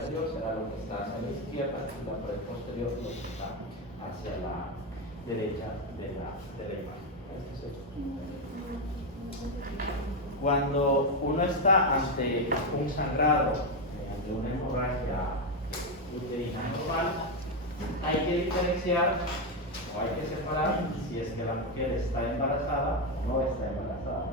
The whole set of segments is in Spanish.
será lo que está hacia la izquierda y la pared posterior lo que está hacia la derecha de la imagen. Cuando uno está ante un sangrado, ante una hemorragia uterina normal, hay que diferenciar o hay que separar si es que la mujer está embarazada o no está embarazada,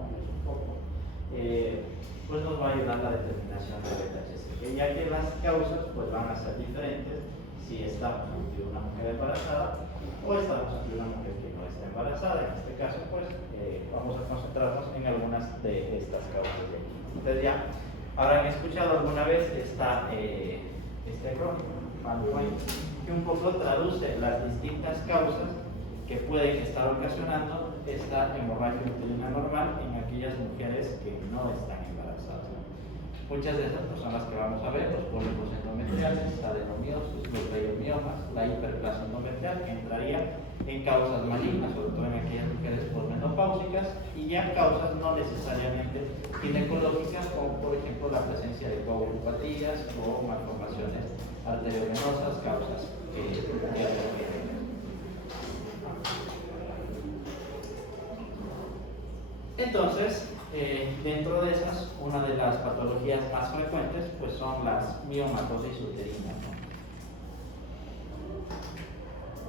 pues nos va a ayudar la determinación de beta-HCG, ya que las causas pues van a ser diferentes si estamos ante una mujer embarazada o estamos ante una mujer que no está embarazada. En este caso pues vamos a concentrarnos en algunas de estas causas de aquí. Entonces ya habrán escuchado alguna vez este acrónimo, que un poco traduce las distintas causas que pueden estar ocasionando esta hemorragia uterina normal en aquellas mujeres que no están embarazadas. Muchas de esas son las que vamos a ver: los pólipos endometriales, adenomiosis, los leiomiomas, la hiperplasia endometrial, que entraría en causas malignas, sobre todo en aquellas mujeres posmenopáusicas, y ya causas no necesariamente ginecológicas, como por ejemplo la presencia de coagulopatías o malformaciones arteriovenosas, causas Entonces, dentro de esas, una de las patologías más frecuentes pues son las miomatosis uterinas, ¿no?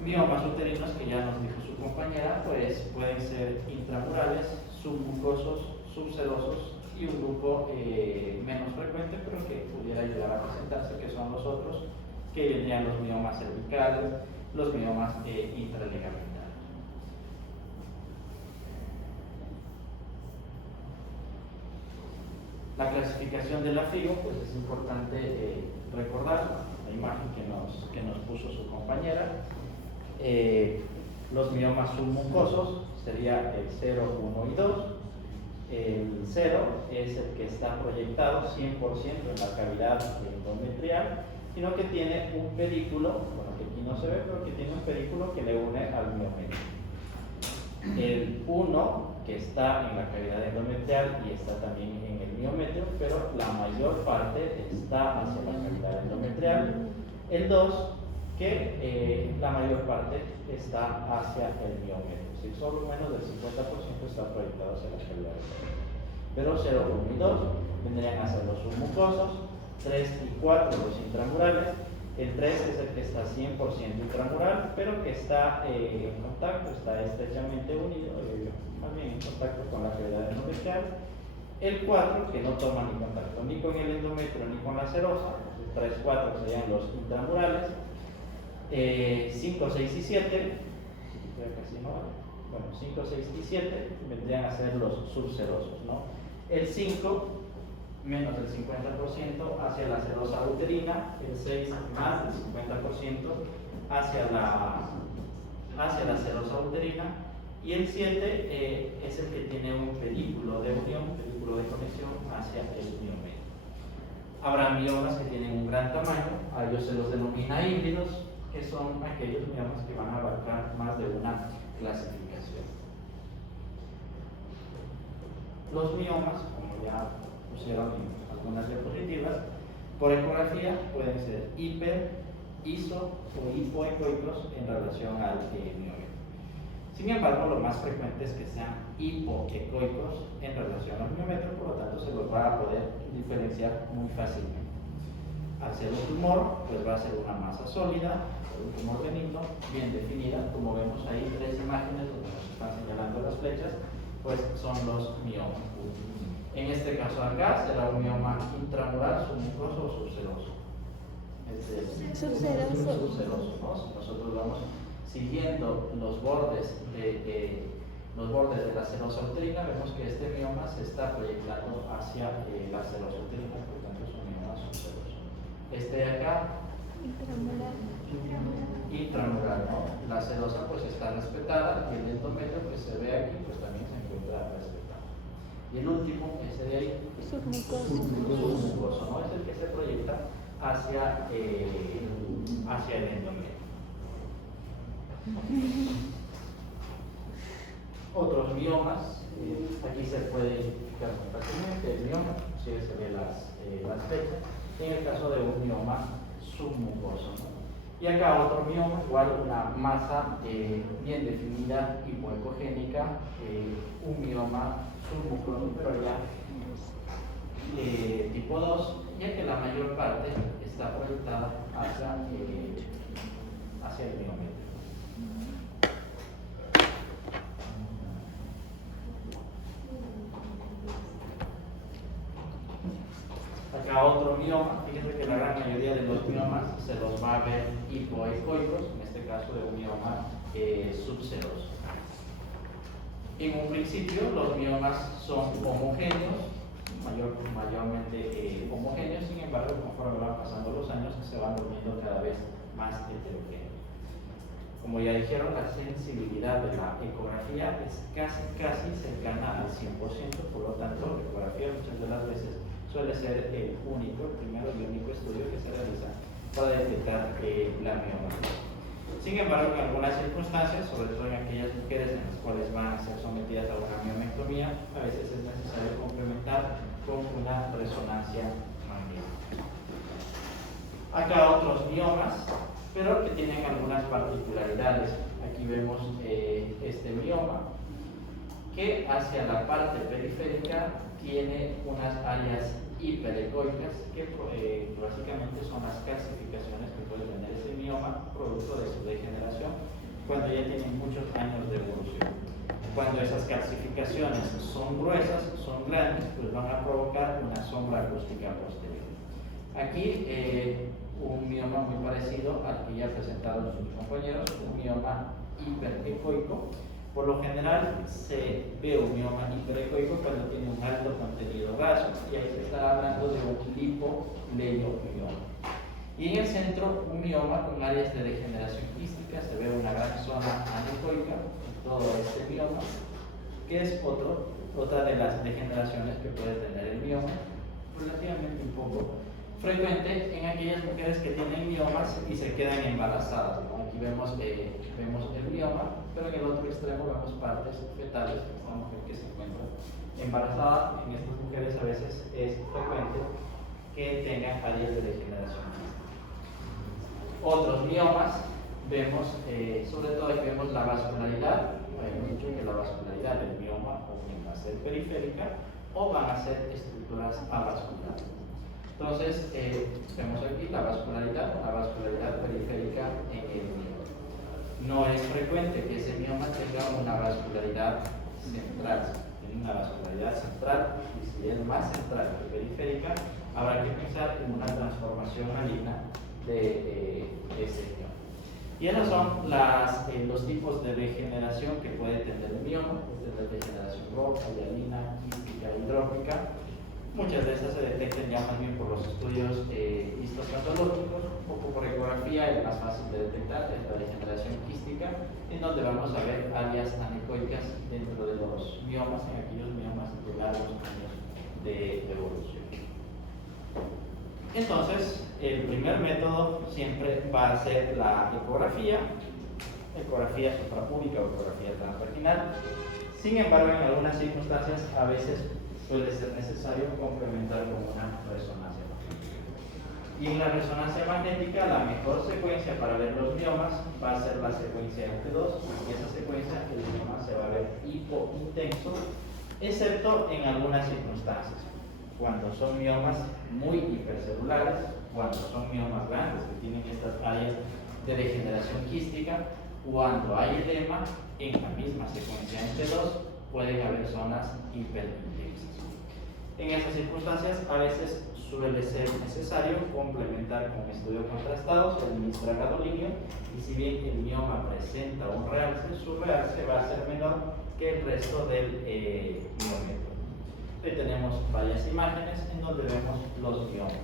Miomas uterinos, que ya nos dijo su compañera, pues pueden ser intramurales, submucosos, subserosos y un grupo menos frecuente, pero que pudiera llegar a presentarse, que son los otros, que vendrían los miomas cervicales, los miomas intraligamentarios. La clasificación de la FIGO, pues es importante recordar la imagen que nos puso su compañera. Los miomas submucosos sería el 0, 1 y 2. El 0 es el que está proyectado 100% en la cavidad endometrial, sino que tiene un pedículo, bueno, que aquí no se ve, pero que tiene un pedículo que le une al miometrio. El 1, que está en la cavidad endometrial y está también en el miometrio, pero la mayor parte está hacia la cavidad endometrial. El 2, que la mayor parte está hacia el miometrio, si solo menos del 50% está proyectado hacia la cavidad endometrial. Pero 0, 1 y 2 vendrían a ser los submucosos, 3 y 4 los intramurales. El 3 es el que está 100% intramural, pero que está en contacto, está estrechamente unido, más bien en contacto con la cavidad endometrial. El 4, que no toma ni contacto ni con el endometrio ni con la serosa. 3, 4 serían los intramurales. 5, 6 y 7, casi no, bueno, 5, 6 y 7 vendrían a ser los subserosos, ¿no? El 5, menos del 50% hacia la serosa uterina. El 6, más del 50% hacia la serosa uterina. Y el 7 es el que tiene un pedículo de unión, un pedículo de conexión hacia el miometrio. Habrá miomas que tienen un gran tamaño, a ellos se los denomina híbridos, que son aquellos miomas que van a abarcar más de una clasificación. Los miomas, como ya pusieron en algunas diapositivas, por ecografía pueden ser hiper, iso o hipoecoicos en relación al miometrio. Sin embargo, lo más frecuente es que sean hipoecoicos en relación al miometrio, por lo tanto se los va a poder diferenciar muy fácilmente. Al ser un tumor, pues va a ser una masa sólida, un tumor benigno, bien definida, como vemos ahí 3 imágenes donde nos están señalando las flechas, pues son los miomas. En este caso acá será un mioma intramural, submucoso o subseroso. Subseroso, ¿no? Si nosotros vamos siguiendo los bordes de la serosa uterina, vemos que este mioma se está proyectando hacia la serosa uterina, por lo tanto es un mioma subseroso. Este de acá, intramural, ¿no? La serosa pues está respetada y el endometrio que se ve aquí pues también se encuentra respetado. Y el último, ese de ahí, submucoso, ¿no? Es el que se proyecta hacia el endometrio. Otros miomas, aquí se puede identificar muy fácilmente el mioma, si se ve las fechas. en el caso de un mioma submucoso, ¿no? Y acá otro mioma, igual una masa bien definida, hipoecogénica, un mioma submucoso, pero ya tipo 2, ya que la mayor parte está proyectada hacia el miometrio. Acá otro mioma, fíjense que la gran mayoría de los miomas se los va a ver hipoecoicos, en este caso de un mioma subseroso. En un principio los miomas son homogéneos, mayormente homogéneos, sin embargo, conforme van pasando los años, se van volviendo cada vez más heterogéneos. Como ya dijeron, la sensibilidad de la ecografía es casi cercana al 100%, por lo tanto, la ecografía muchas de las veces suele ser el primero y único estudio que se realiza para detectar la mioma. Sin embargo, en algunas circunstancias, sobre todo en aquellas mujeres en las cuales van a ser sometidas a una miomectomía, a veces es necesario complementar con una resonancia magnética. Acá otros miomas, pero que tienen algunas particularidades. Aquí vemos este mioma que hacia la parte periférica tiene unas áreas hiperecoicas que básicamente son las calcificaciones que puede tener ese mioma producto de su degeneración cuando ya tienen muchos años de evolución. Cuando esas calcificaciones son gruesas, son grandes, pues van a provocar una sombra acústica posterior. Aquí un mioma muy parecido al que ya presentaron sus compañeros, un mioma hiperecoico. Por lo general se ve un mioma hiperecoico cuando tiene un alto contenido graso, y ahí se está hablando de un lipoleiоmioma. Y en el centro, un mioma con áreas de degeneración quística, se ve una gran zona anecoica en todo este mioma, que es otra de las degeneraciones que puede tener el mioma, relativamente un poco frecuente en aquellas mujeres que tienen miomas y se quedan embarazadas, ¿no? Aquí vemos el mioma, pero en el otro extremo vemos partes fetales de esta mujer que se encuentra embarazada. En estas mujeres a veces es frecuente que tengan áreas de degeneración. Otros miomas, vemos, sobre todo aquí vemos la vascularidad. Hemos dicho que la vascularidad del mioma o bien va a ser periférica o van a ser estructuras avasculares. Entonces, vemos aquí la vascularidad periférica en el mioma. No es frecuente que ese mioma tenga una vascularidad central. Tiene una vascularidad central, y si es más central que periférica, habrá que pensar en una transformación maligna de ese mioma. Y esos son los tipos de degeneración que puede tener el mioma, desde degeneración roja, hialina, quística, hidrópica. Muchas de esas se detectan ya más bien por los estudios histopatológicos, un poco por ecografía. El más fácil de detectar es la degeneración quística, en donde vamos a ver áreas anecoicas dentro de los miomas, en aquellos miomas de largos años de evolución. Entonces, el primer método siempre va a ser la ecografía suprapúbica o ecografía transvaginal. Sin embargo, en algunas circunstancias a veces suele ser necesario complementar con una resonancia magnética. Y en la resonancia magnética, la mejor secuencia para ver los miomas va a ser la secuencia T2, y esa secuencia el mioma se va a ver hipointenso, excepto en algunas circunstancias. Cuando son miomas muy hipercelulares, cuando son miomas grandes que tienen estas áreas de degeneración quística, cuando hay edema, en la misma secuencia en T2 pueden haber zonas hiperintensas. En esas circunstancias, a veces suele ser necesario complementar con estudios contrastados, se administra gadolínio, y si bien el mioma presenta un realce, su realce va a ser menor que el resto del miometro. Ahí tenemos varias imágenes en donde vemos los miomas.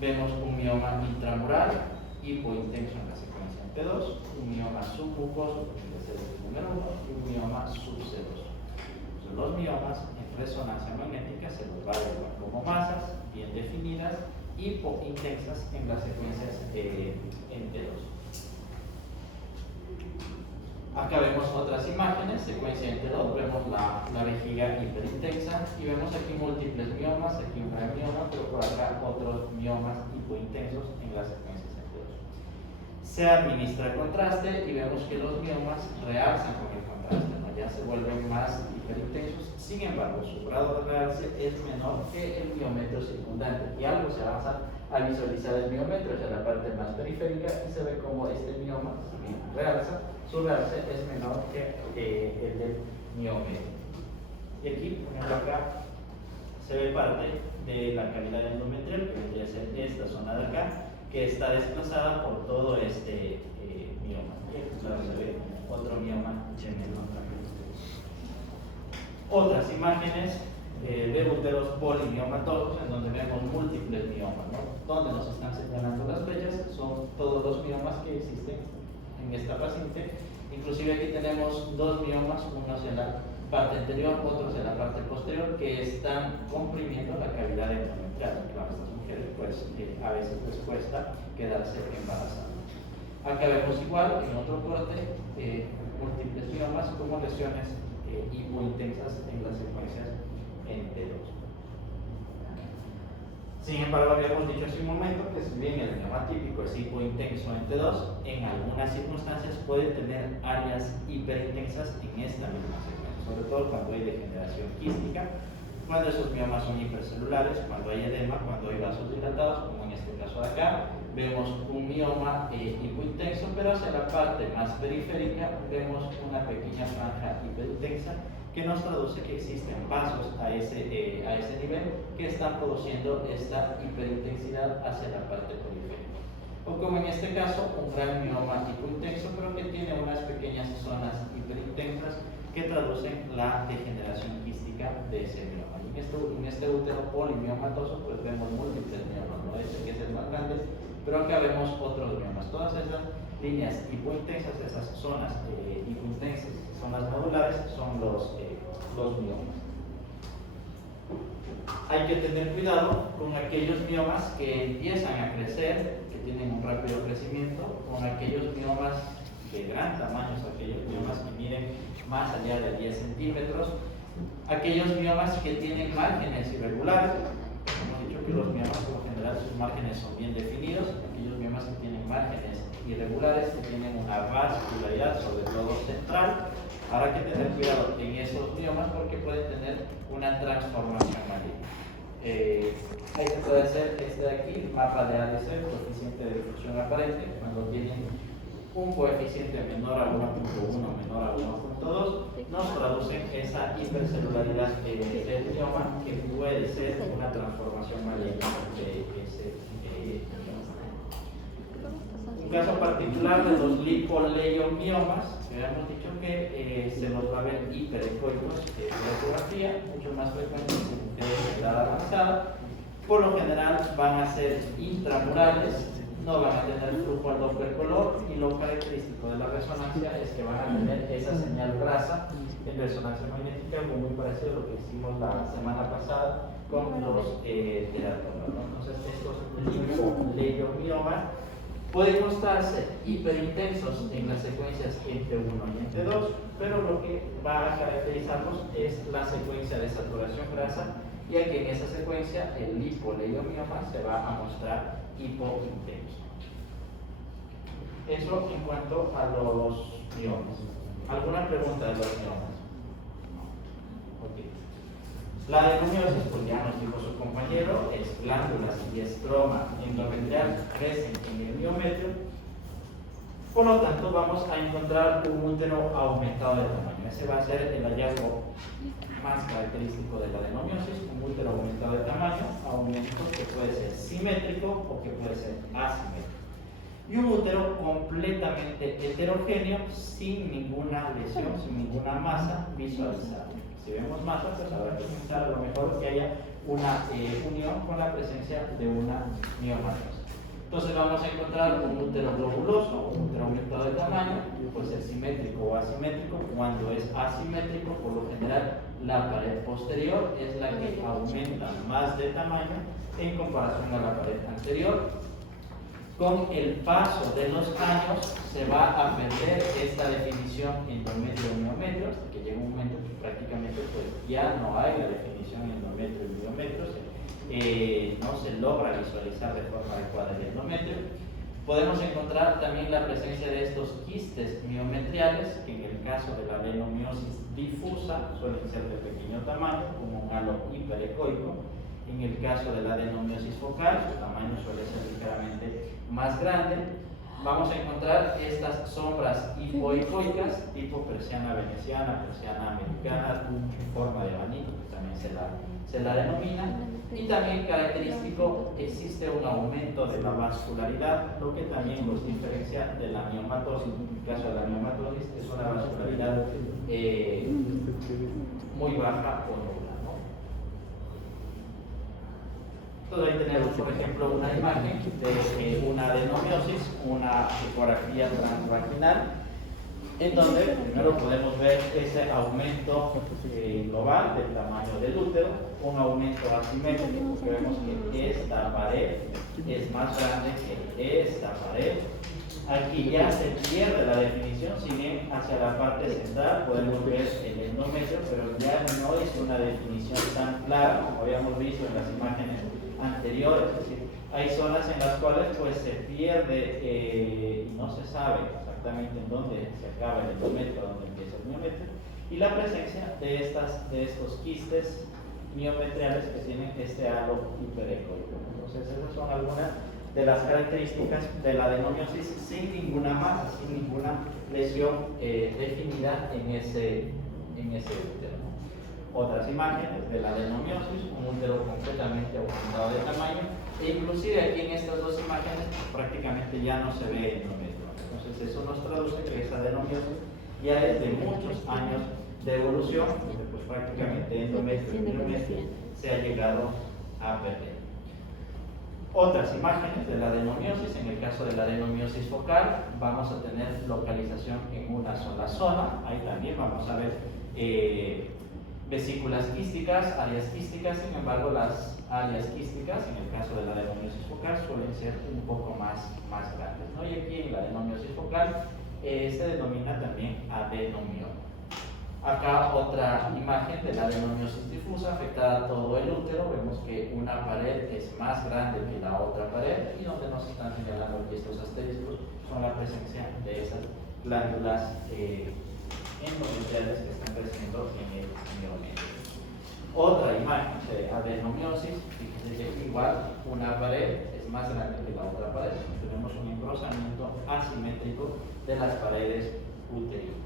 Vemos un mioma intramural, hipointenso en la secuencia T2, un mioma submucoso, que es el número 1, y un mioma subseroso. Los miomas en resonancia magnética se los va a ver como masas bien definidas, hipointensas en las secuencias en T2. Acá vemos otras imágenes, secuencia entre 2, vemos la vejiga hiperintensa y vemos aquí múltiples miomas, aquí un gran mioma, pero por acá otros miomas hipointensos en las secuencias entre 2. Se administra el contraste y vemos que los miomas realzan con el contraste, ¿no? Ya se vuelven más hiperintensos, sin embargo su grado de realce es menor que el miometro circundante y algo se avanza a visualizar el miometro hacia la parte más periférica y se ve como este mioma realza, su realce es menor que el del miometro. Y aquí, por ejemplo, acá se ve parte de la cavidad endometrial, que vendría a ser esta zona de acá, que está desplazada por todo este mioma. Y claro, se ve otro mioma menor. Otras imágenes de úteros polimiomatosos, en donde vemos múltiples miomas, ¿no? Donde nos están señalando las flechas son todos los miomas que existen en esta paciente. Inclusive aquí tenemos dos miomas, unos en la parte anterior, otros en la parte posterior, que están comprimiendo la cavidad endometrial. Claro, estas mujeres pues a veces les cuesta quedarse embarazadas. Acá vemos igual en otro corte múltiples miomas como lesiones hipointensas en las secuencias entre 2. Sin embargo, habíamos dicho hace un momento que si bien el mioma típico es hipointenso entre 2, en algunas circunstancias puede tener áreas hiperintensas en esta misma secuencia, sobre todo cuando hay degeneración quística, cuando esos miomas son hipercelulares, cuando hay edema, cuando hay vasos dilatados, como en este caso de acá. Vemos un mioma hipointenso, pero hacia la parte más periférica vemos una pequeña franja hiperintensa que nos traduce que existen vasos a ese nivel que están produciendo esta hiperintensidad hacia la parte periférica. O como en este caso, un gran mioma hipointenso, pero que tiene unas pequeñas zonas hiperintensas que traducen la degeneración quística de ese mioma. Y en este útero polimiomatoso pues vemos múltiples miomas, ¿no? Este que es el más grande, pero acá vemos otros miomas. Todas esas líneas hipointensas, esas zonas hipointensas, zonas nodulares, son los miomas. Hay que tener cuidado con aquellos miomas que empiezan a crecer, que tienen un rápido crecimiento, con aquellos miomas de gran tamaño, aquellos miomas que miden más allá de 10 centímetros, aquellos miomas que tienen márgenes irregulares. Hemos dicho que los miomas por general sus márgenes son bien definidos, aquellos miomas que tienen márgenes irregulares, que tienen una vascularidad sobre todo central. Habrá que tener cuidado en esos miomas porque pueden tener una transformación maligna. Este puede ser este de aquí, mapa de ADC, coeficiente de difusión aparente, cuando tienen un coeficiente menor a 1.1, menor a 1.2, nos traducen esa hipercelularidad del mioma, que puede ser una transformación maligna de ese mioma. Un caso particular de los lipoleiomiomas, habíamos dicho que se los va a ver hiperecoicos de ecografía, mucho más frecuentes en mujeres de edad avanzada. Por lo general van a ser intramurales, no van a tener flujo al Doppler color, y lo característico de la resonancia es que van a tener esa señal grasa en resonancia magnética, algo muy parecido a lo que hicimos la semana pasada con los teratomas, ¿no? Entonces estos lipoleiomiomas pueden mostrarse hiperintensos en las secuencias entre 1 y entre 2, pero lo que va a caracterizarlos es la secuencia de saturación grasa, ya que en esa secuencia el lipoleiomioma se va a mostrar hipointenso. Eso en cuanto a los miomas. ¿Alguna pregunta de los miomas? Okay. La adenomiosis, pues ya nos dijo su compañero, es glándulas y estroma endometrial crecen en el miometrio. Por lo tanto, vamos a encontrar un útero aumentado de tamaño. Ese va a ser el hallazgo más característico de la adenomiosis, un útero aumentado de tamaño, aumento que puede ser simétrico o que puede ser asimétrico. Y un útero completamente heterogéneo, sin ninguna lesión, sin ninguna masa visualizada. Si vemos masa, pues habrá que pensar a lo mejor que haya una unión con la presencia de una miomatosis. Entonces vamos a encontrar un útero globuloso, un útero aumentado de tamaño, puede ser simétrico o asimétrico. Cuando es asimétrico, por lo general la pared posterior es la que aumenta más de tamaño en comparación a la pared anterior, Con el paso de los años se va a perder esta definición endometrio-miometrio, hasta que llega un momento que prácticamente pues, ya no hay la definición endometrio y miometrio, no se logra visualizar de forma adecuada el endometrio. Podemos encontrar también la presencia de estos quistes miometriales, que en el caso de la adenomiosis difusa suelen ser de pequeño tamaño, como un halo hiperecoico. En el caso de la adenomiosis focal, su tamaño suele ser ligeramente más grande. Vamos a encontrar estas sombras hipoecoicas, tipo persiana veneciana, persiana americana, en forma de abanico, que también se la denomina. Y también característico, existe un aumento de la vascularidad, lo que también los diferencia de la miomatosis. En el caso de la miomatosis es una vascularidad muy baja o nula, ¿no? Entonces ahí tenemos, por ejemplo, una imagen de una adenomiosis, una ecografía transvaginal, en donde primero podemos ver ese aumento global del tamaño del útero, un aumento asimétrico, porque vemos que esta pared es más grande que esta pared. Aquí ya se pierde la definición, si bien hacia la parte central podemos ver el endometrio, pero ya no es una definición tan clara como habíamos visto en las imágenes anteriores. Es decir, hay zonas en las cuales pues se pierde y no se sabe exactamente en dónde se acaba el endometrio, dónde empieza el miometrio, y la presencia de estos quistes miometriales que tienen este halo hiperecoico. Entonces esas son algunas de las características de la adenomiosis sin ninguna masa, sin ninguna lesión definida en ese útero. Otras imágenes de la adenomiosis, un útero completamente aumentado de tamaño, e inclusive aquí en estas dos imágenes prácticamente ya no se ve endometrio. Entonces eso nos traduce que esa adenomiosis ya es de muchos años de evolución, porque pues prácticamente endometrio y miometrio se ha llegado a perder. Otras imágenes de la adenomiosis, en el caso de la adenomiosis focal, vamos a tener localización en una sola zona. Ahí también vamos a ver vesículas quísticas, áreas quísticas. Sin embargo, las áreas quísticas, en el caso de la adenomiosis focal, suelen ser un poco más grandes, ¿no? Y aquí en la adenomiosis focal se denomina también adenomioma. Acá otra imagen de la adenomiosis difusa, afectada a todo el útero. Vemos que una pared es más grande que la otra pared, y donde nos están señalando aquí estos asteriscos son la presencia de esas glándulas endometriales que están creciendo en el miometrio. Otra imagen de adenomiosis, fíjense que igual una pared es más grande que la otra pared. Tenemos un engrosamiento asimétrico de las paredes uterinas.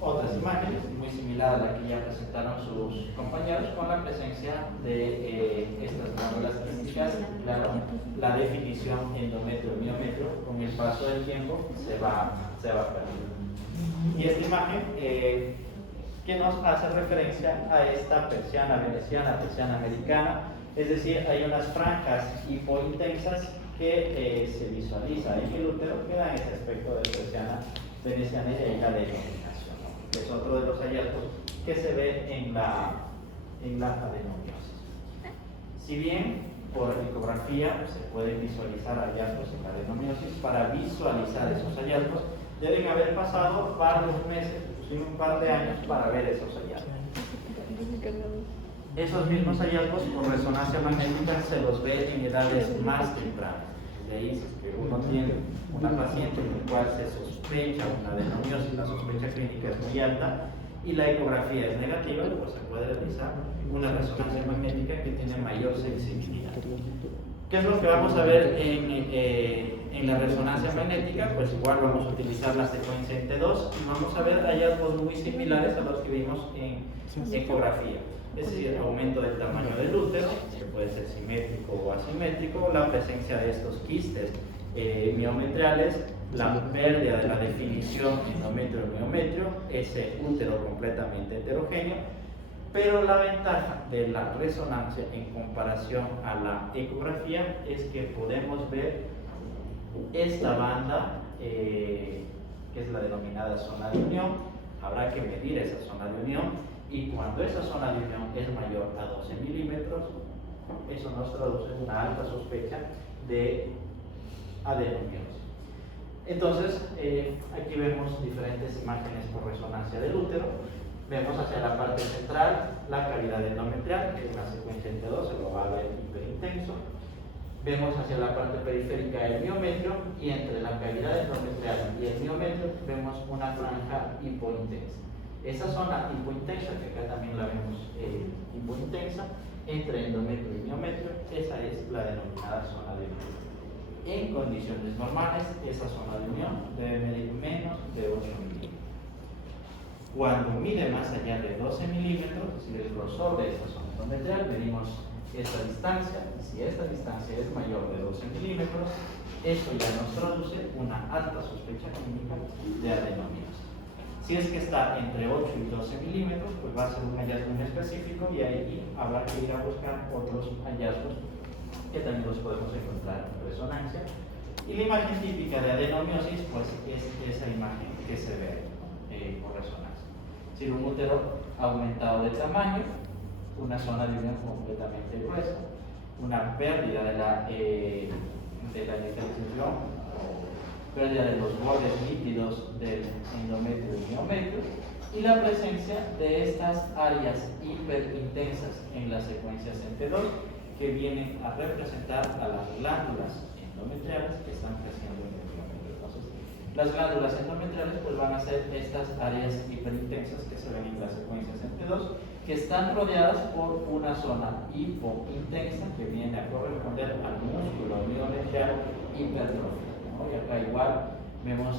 Otras imágenes, muy similar a la que ya presentaron sus compañeros, con la presencia de estas glándulas quísticas. Claro, la definición endometrio-miometrio con el paso del tiempo se va perdiendo. Y esta imagen que nos hace referencia a esta persiana veneciana, persiana americana, es decir, hay unas franjas hipointensas que se visualiza en el útero, que dan ese aspecto de persiana veneciana y la denominación, ¿no? Es otro de los hallazgos que se ve en la adenomiosis. Si bien por ecografía se pueden visualizar hallazgos en la adenomiosis, para visualizar esos hallazgos deben haber pasado varios meses, inclusive un par de años, para ver esos hallazgos. Esos mismos hallazgos por resonancia magnética se los ve en edades más tempranas. De ahí es que uno tiene una paciente en la cual se sospecha una adenomiosis, la sospecha clínica es muy alta y la ecografía es negativa, pues se puede realizar una resonancia magnética que tiene mayor sensibilidad. ¿Qué es lo que vamos a ver en la resonancia magnética? Pues igual vamos a utilizar la secuencia en T2 y vamos a ver hallazgos muy similares a los que vimos en ecografía. Es decir, aumento del tamaño del útero, que puede ser simétrico o asimétrico, la presencia de estos quistes miometriales, la pérdida de la definición endometrio-miometrio, ese útero completamente heterogéneo. Pero la ventaja de la resonancia en comparación a la ecografía es que podemos ver esta banda, que es la denominada zona de unión. Habrá que medir esa zona de unión, y cuando esa zona de unión es mayor a 12 milímetros, eso nos traduce una alta sospecha de adenomiosis. Entonces, aquí vemos diferentes imágenes por resonancia del útero. Vemos hacia la parte central la cavidad endometrial, que es una secuencia entre dos, se lo va a ver hiperintenso. Vemos hacia la parte periférica el miometrio, y entre la cavidad endometrial y el miometrio vemos una franja hipointensa. Esa zona hipointensa, que acá también la vemos hipointensa, entre endometrio y miometrio, esa es la denominada zona de unión. En condiciones normales, esa zona de unión debe medir menos de 8 milímetros. Cuando mide más allá de 12 milímetros, es decir, el grosor de esa zona endometrial, medimos esta distancia, y si esta distancia es mayor de 12 milímetros, eso ya nos produce una alta sospecha clínica de adenomiosis. Si es que está entre 8 y 12 milímetros, pues va a ser un hallazgo específico, y ahí habrá que ir a buscar otros hallazgos que también los podemos encontrar en resonancia. Y la imagen típica de adenomiosis, pues es esa imagen que se ve por resonancia. Es decir, un útero aumentado de tamaño, una zona de unión completamente gruesa, una pérdida de la localización, pérdida de los bordes lípidos del endometrio y miometrio, y la presencia de estas áreas hiperintensas en las secuencias CT2 que vienen a representar a las glándulas endometriales que están creciendo en el miometrio. Entonces, las glándulas endometriales pues van a ser estas áreas hiperintensas que se ven en las secuencias CT2, que están rodeadas por una zona hipointensa que viene a corresponder al músculo miometrial hipertrófico, ¿no? Y acá igual vemos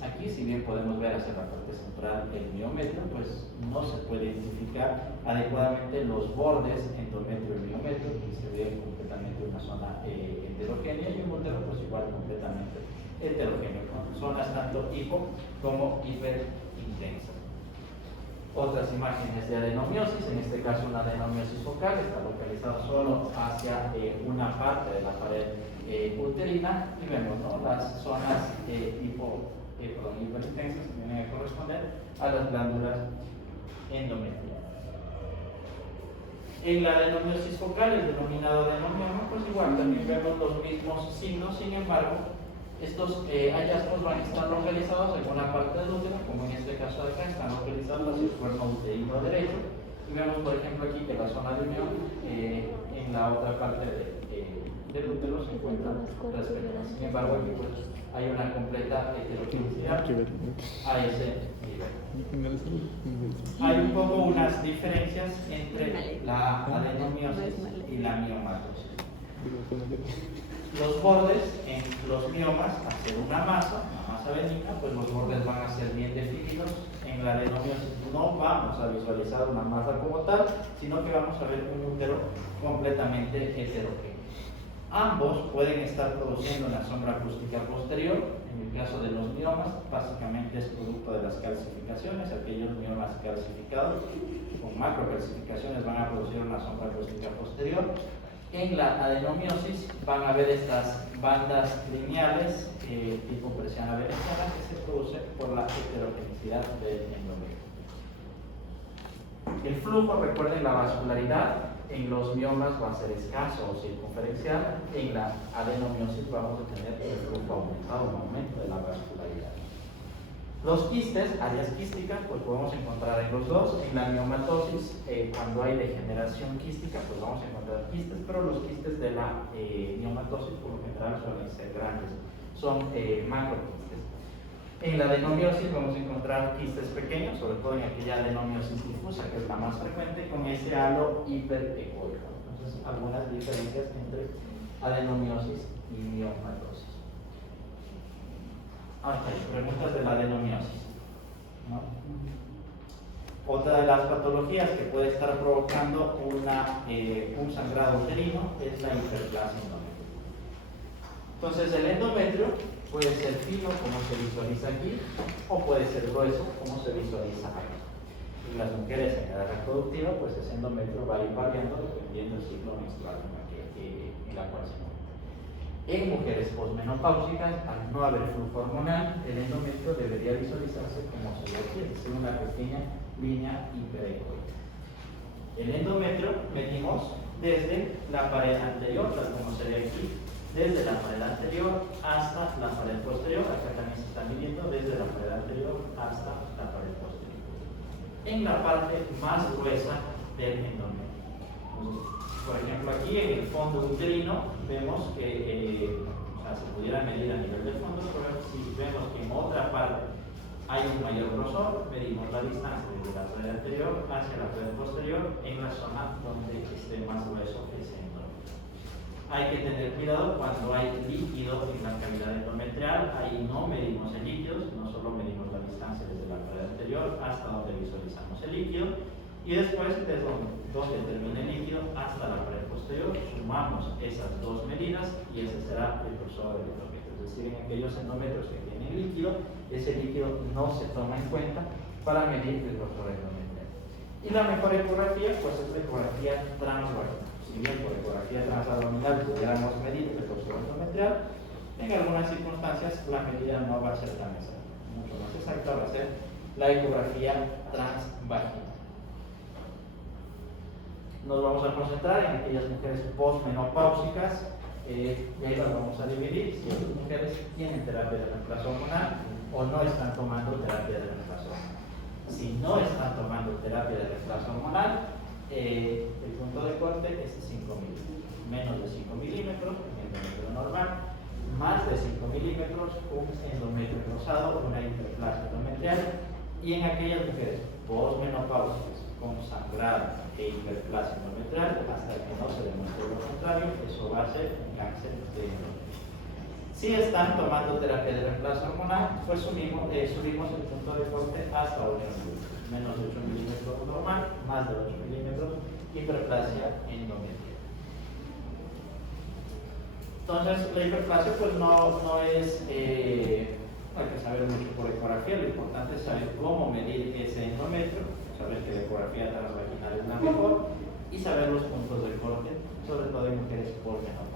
aquí, si bien podemos ver hacia la parte central el miometrio, pues no se puede identificar adecuadamente los bordes endometrio y miometrio, que se ve completamente una zona heterogénea, y un útero pues igual completamente heterogéneo, con zonas tanto hipo como hiperintensas. Otras imágenes de adenomiosis, en este caso una adenomiosis focal, está localizada solo hacia una parte de la pared uterina, y vemos, ¿no?, las zonas hiperintensas que vienen a corresponder a las glándulas endometriales. En la adenomiosis focal, el denominado adenomioma, pues igual también vemos los mismos signos, sin embargo, estos hallazgos van a estar localizados en una parte del útero, como en este caso de acá, están localizados hacia el cuerno uterino derecho, y vemos, por ejemplo, aquí que la zona de unión en la otra parte del útero se encuentra respectiva. Sin embargo, aquí pues hay una completa heterogeneidad a ese nivel. Hay un poco unas diferencias entre la adenomiosis y la miomatosis. Los bordes en los miomas, al ser una masa benigna, pues los bordes van a ser bien definidos. En la adenomiosis no vamos a visualizar una masa como tal, sino que vamos a ver un útero completamente heterogéneo. Ambos pueden estar produciendo una sombra acústica posterior. En el caso de los miomas, básicamente es producto de las calcificaciones. Aquellos miomas calcificados con macrocalcificaciones van a producir una sombra acústica posterior. En la adenomiosis van a ver estas bandas lineales tipo persiana veneciana que se producen por la heterogeneidad del endometrio. El flujo, recuerden, la vascularidad en los miomas va a ser escaso o circunferencial. En la adenomiosis vamos a tener el flujo aumentado, un aumento de la vascularidad. Los quistes, áreas quísticas, pues podemos encontrar en los dos. En la miomatosis, cuando hay degeneración quística, pues vamos a encontrar quistes, pero los quistes de la miomatosis por lo general suelen ser grandes, son macroquistes. En la adenomiosis vamos a encontrar quistes pequeños, sobre todo en aquella adenomiosis difusa, que es la más frecuente, con ese halo hiperecoico. Entonces, algunas diferencias entre adenomiosis y miomatosis. Preguntas de la adenomiosis, ¿no? Otra de las patologías que puede estar provocando un sangrado uterino es la hiperplasia endometrial. Entonces, el endometrio puede ser fino, como se visualiza aquí, o puede ser grueso, como se visualiza aquí. En las mujeres en edad reproductiva, pues ese endometrio va a ir variando dependiendo del ciclo menstrual en la cual se encuentra. En mujeres posmenopáusicas, al no haber flujo hormonal, el endometrio debería visualizarse como se ve aquí, es decir, una pequeña línea hiperecoica. El endometrio medimos desde la pared anterior, tal como se ve aquí, desde la pared anterior hasta la pared posterior. Acá también se está midiendo desde la pared anterior hasta la pared posterior, en la parte más gruesa del endometrio. Por ejemplo, aquí en el fondo uterino vemos que se pudiera medir a nivel del fondo, pero si vemos que en otra parte hay un mayor grosor, medimos la distancia desde la pared anterior hacia la pared posterior en la zona donde esté más grueso ese endometrio. Hay que tener cuidado cuando hay líquido en la cavidad endometrial. Ahí no medimos el líquido, no solo medimos la distancia desde la pared anterior hasta donde visualizamos el líquido, y después desde donde termina el líquido hasta la pared posterior sumamos esas dos medidas y ese será el grosor del endometrio. Es decir, en aquellos endometrios que tienen líquido, ese líquido no se toma en cuenta para medir el grosor endometrial. Y la mejor ecografía pues es la ecografía transvaginal. Si bien por ecografía transabdominal pudiéramos medir el grosor endometrial, en algunas circunstancias la medida no va a ser tan exacta. Mucho más exacta va a ser la ecografía transvaginal. Nos vamos a concentrar en aquellas mujeres postmenopáusicas, y ahí las vamos a dividir. Si las mujeres tienen terapia de reemplazo hormonal o no están tomando terapia de reemplazo hormonal. Si no están tomando terapia de reemplazo hormonal, el punto de corte es de 5 milímetros. Menos de 5 milímetros, un endometrio normal. Más de 5 milímetros, un endometrio rosado, una hiperplasia endometrial. Y en aquellas mujeres postmenopáusicas con sangrado e hiperplasia endometrial, hasta que no se demuestre lo contrario, eso va a ser un cáncer de endometrio. Si están tomando terapia de reemplazo hormonal, pues subimos el punto de corte hasta 8 milímetros. Menos de 8 milímetros normal, más de 8 milímetros hiperplasia endometrial. Entonces, la hiperplasia pues no es, hay que saber mucho por ecografía. Lo importante es saber cómo medir ese endometrio, saber que la ecografía transvaginal es la mejor y saber los puntos de corte, sobre todo en mujeres postmenopáusicas.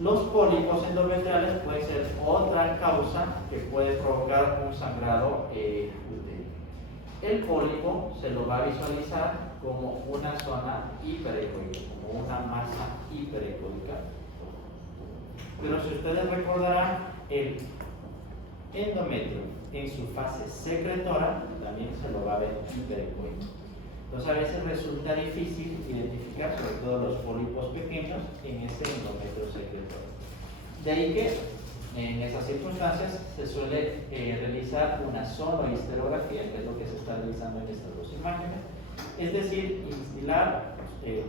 Los pólipos endometriales pueden ser otra causa que puede provocar un sangrado uterino. El pólipo se lo va a visualizar como una zona hiperecoica, como una masa hiperecoica. Pero si ustedes recordarán, el endometrio en su fase secretora también se lo va a ver hiperecoico. Entonces a veces resulta difícil identificar sobre todo los pólipos pequeños en ese endometrio secretor. De ahí que en esas circunstancias se suele realizar una sonohisterografía, que es lo que se está realizando en estas dos imágenes, es decir, instilar,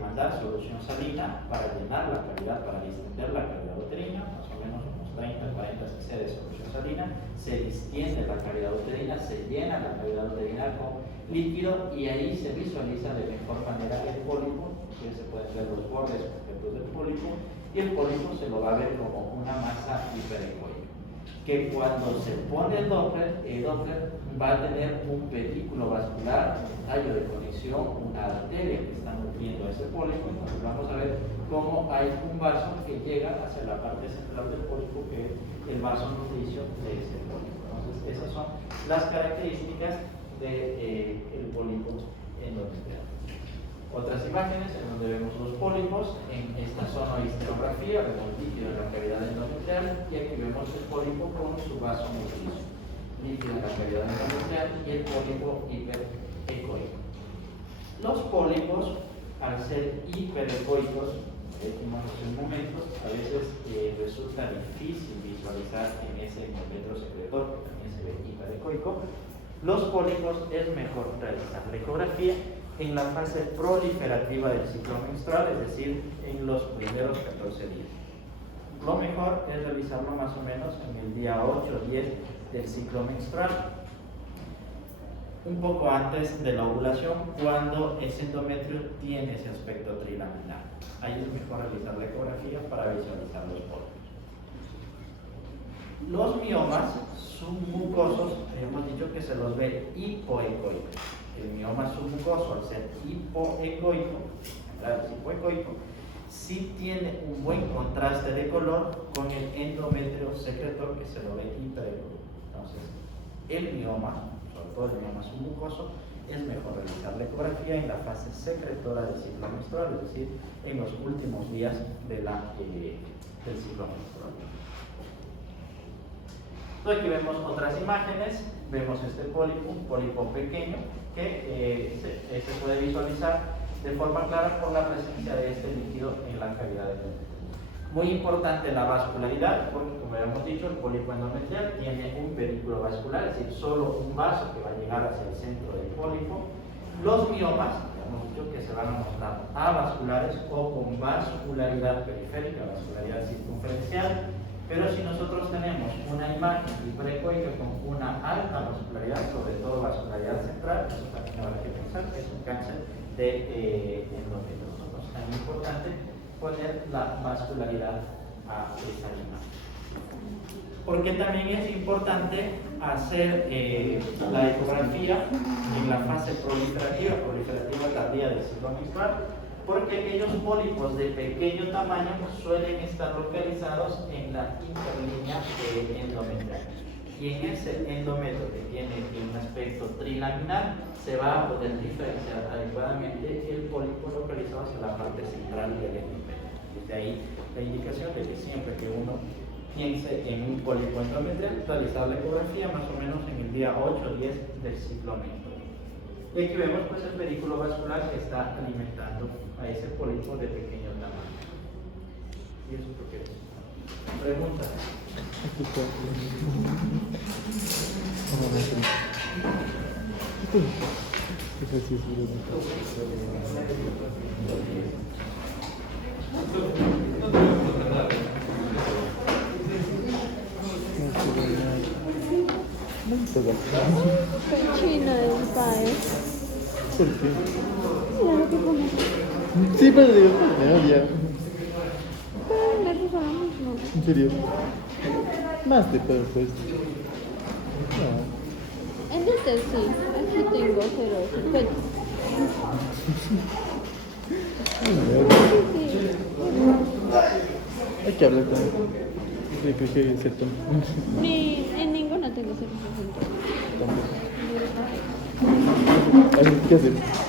mandar solución salina para llenar la cavidad, para distender la cavidad uterina, más o menos unos 30-40 cc de solución salina, se distiende la cavidad uterina, se llena la cavidad uterina con líquido y ahí se visualiza de mejor manera el pólipo, que se pueden ver los bordes completos del pólipo, y el pólipo se lo va a ver como una masa hiperecoica, que cuando se pone el Doppler va a tener un pedículo vascular, un tallo de conexión, una arteria que está nutriendo ese pólipo. Entonces vamos a ver cómo hay un vaso que llega hacia la parte central del pólipo, que es el vaso nutricio de ese pólipo. Entonces esas son las características del pólipo endometrial. Otras imágenes en donde vemos los pólipos, en esta sonohisterografía vemos líquido en la cavidad endometrial y aquí vemos el pólipo con su vaso nutricio, líquido en la cavidad endometrial y el pólipo hiperecoico. Los pólipos, al ser hiperecoicos, como dijimos hace un momento, a veces resulta difícil visualizar en ese endometrio secretor, que también se ve hiperecoico. Los pólipos es mejor realizar la ecografía en la fase proliferativa del ciclo menstrual, es decir, en los primeros 14 días. Lo mejor es realizarlo más o menos en el día 8 o 10 del ciclo menstrual, un poco antes de la ovulación, cuando ese endometrio tiene ese aspecto trilaminar. Ahí es mejor realizar la ecografía para visualizar los pólipos. Los miomas submucosos, hemos dicho que se los ve hipoecoicos. El mioma submucoso, al ser hipoecoico, sí tiene un buen contraste de color con el endometrio secretor, que se lo ve hiperecoico. Entonces, el mioma, sobre todo el mioma submucoso, es mejor realizar la ecografía en la fase secretora del ciclo menstrual, es decir, en los últimos días de la del ciclo menstrual. Entonces aquí vemos otras imágenes, vemos este pólipo, un pólipo pequeño que se puede visualizar de forma clara por la presencia de este líquido en la cavidad endometrial. Muy importante la vascularidad, porque como habíamos dicho, el pólipo endometrial tiene un pedículo vascular, es decir, solo un vaso que va a llegar hacia el centro del pólipo. Los miomas, hemos dicho que se van a mostrar avasculares o con vascularidad periférica, vascularidad circunferencial, pero si nosotros tenemos una imagen hiperecoica con una alta vascularidad, sobre todo vascularidad central, eso también habrá que pensar que es un cáncer de endometrio. Entonces, es tan importante poner la vascularidad a esa imagen. Porque también es importante hacer la ecografía en la fase proliferativa tardía del ciclo menstrual, porque aquellos pólipos de pequeño tamaño suelen estar localizados en la interlínea endometrial. Y en ese endometrio que tiene un aspecto trilaminar, se va a poder diferenciar adecuadamente el pólipo localizado hacia la parte central del endometrio. Desde ahí la indicación de que siempre que uno piense en un pólipo endometrial, realizar la ecografía más o menos en el día 8 o 10 del ciclo menstrual. Y aquí vemos pues el pedículo vascular que está alimentando a ese pólipo de pequeño tamaño. ¿Y eso por qué es? Pregunta. Chino de un padre. ¿Por qué? Mira lo que come. Sí, pero digo, no, ya. Me regalamos mucho. En serio. Más de pedo, pues. No. En este sí. Aquí tengo 0,50. Sí. Hay que hablar también. Sí, creo que es cierto. Ni en ninguna tengo 0,60. Tampoco. ¿Qué hacer?